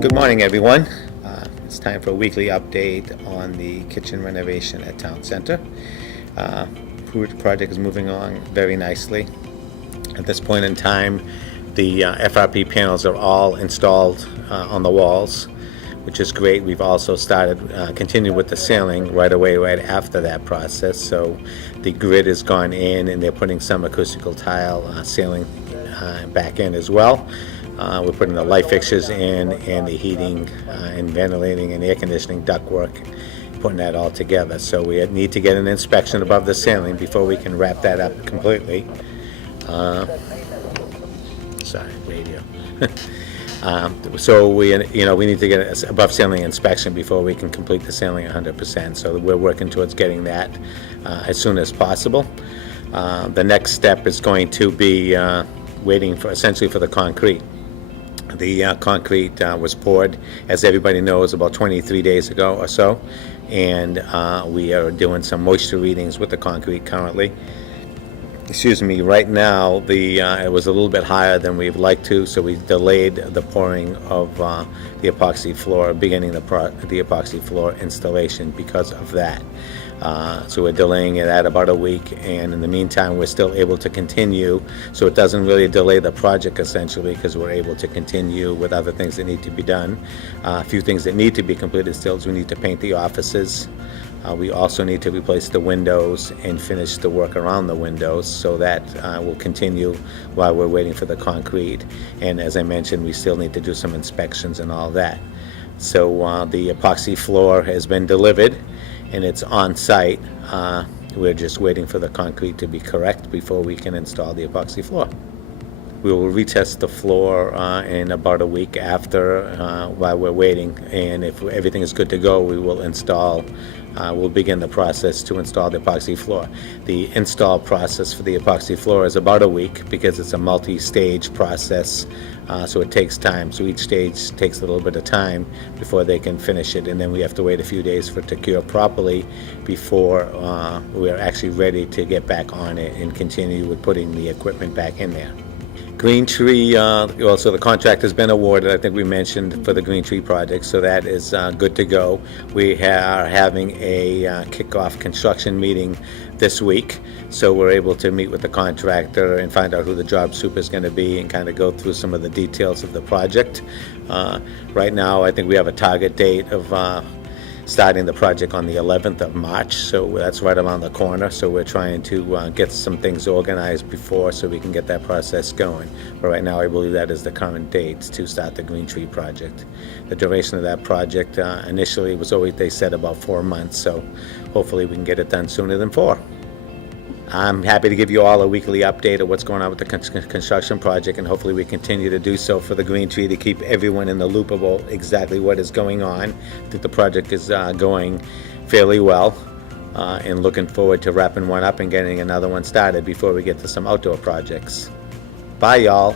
Good morning, everyone. It's time for a weekly update on the kitchen renovation at Town Center. The project is moving along very nicely. At this point in time, the FRP panels are all installed on the walls, which is great. We've also continued with the ceiling right away, right after that process. So the grid has gone in and they're putting some acoustical tile ceiling back in as well. We're putting the light fixtures in and the heating and ventilating and air conditioning ductwork, putting that all together. So we need to get an inspection above the ceiling before we can wrap that up completely. Sorry, radio. So we need to get an above ceiling inspection before we can complete the ceiling 100%. So we're working towards getting that as soon as possible. The next step is going to be waiting for essentially for the concrete. The concrete was poured, as everybody knows, about 23 days ago or so, and we are doing some moisture readings with the concrete currently. Excuse me, right now it was a little bit higher than we'd like to, so we delayed the pouring of the epoxy floor, beginning the epoxy floor installation because of that. So we're delaying it at about a week, and in the meantime we're still able to continue, so it doesn't really delay the project essentially, because we're able to continue with other things that need to be done. A few things that need to be completed still is we need to paint the offices. We also need to replace the windows and finish the work around the windows, so that will continue while we're waiting for the concrete. And as I mentioned, we still need to do some inspections and all that. So the epoxy floor has been delivered and it's on site. We're just waiting for the concrete to be correct before we can install the epoxy floor. We will retest the floor in about a week after, while we're waiting, and if everything is good to go, we will we'll begin the process to install the epoxy floor. The install process for the epoxy floor is about a week because it's a multi-stage process, so it takes time. So each stage takes a little bit of time before they can finish it, and then we have to wait a few days for it to cure properly before we're actually ready to get back on it and continue with putting the equipment back in there. Greentree, also the contract has been awarded, I think we mentioned, for the Greentree project, so that is good to go. We are having a kickoff construction meeting this week, so we're able to meet with the contractor and find out who the job super is going to be and kind of go through some of the details of the project. Right now, I think we have a target date of starting the project on the 11th of March, so that's right around the corner. So we're trying to get some things organized before so we can get that process going. But right now I believe that is the current date to start the Greentree project. The duration of that project initially was always, they said, about 4 months, so hopefully we can get it done sooner than 4. I'm happy to give you all a weekly update of what's going on with the construction project, and hopefully we continue to do so for the Greentree to keep everyone in the loop about exactly what is going on. I think the project is going fairly well, and looking forward to wrapping one up and getting another one started before we get to some outdoor projects. Bye, y'all.